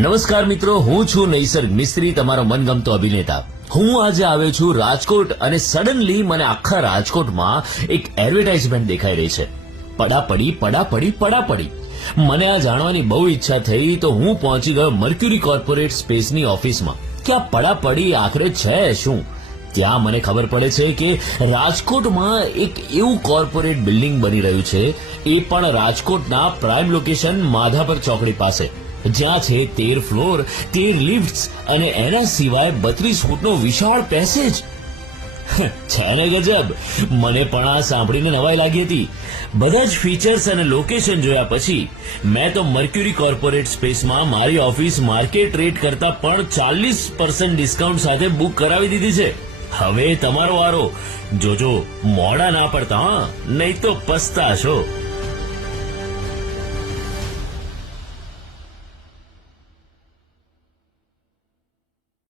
નમસ્કાર મિત્રો, હું છું નૈસર્ગ મિસ્ત્રી, તમારો મનગમતો અભિનેતા. હું આજે આવ્યો છું રાજકોટ અને સડનલી મને આખા રાજકોટમાં એક એડવર્ટાઇઝમેન્ટ દેખાઈ રહી છે. પડાપડી પડાપડી પડાપડી. મને આ જાણવાની બહુ ઈચ્છા થઈ તો હું પહોંચી ગયો મર્ક્યુરી કોર્પોરેટ સ્પેસની ઓફિસમાં કે આ પડાપડી આખરે છે શું. ત્યાં મને ખબર પડે છે કે રાજકોટમાં એક એવું કોર્પોરેટ બિલ્ડિંગ બની રહ્યું છે, એ પણ રાજકોટના પ્રાઇમ લોકેશન માધાપર ચોકડી પાસે, જ્યાં છે 13 ફ્લોર, 13 લિફ્ટ્સ અને એના સિવાય 32 ફૂટનો વિશાળ પેસેજ. છે ને ગજબ. મને પણ આ સાંભળીને નવાઈ લાગી હતી. બધા જ ફીચર્સ અને લોકેશન જોયા પછી મેં તો મર્ક્યુરી કોર્પોરેટ સ્પેસમાં મારી ઓફિસ માર્કેટ રેટ કરતા પણ 40% ડિસ્કાઉન્ટ સાથે બુક કરાવી દીધી છે. હવે તમારો વારો. જોજો મોડા ના પડતા, નહીં તો પસ્તાશો.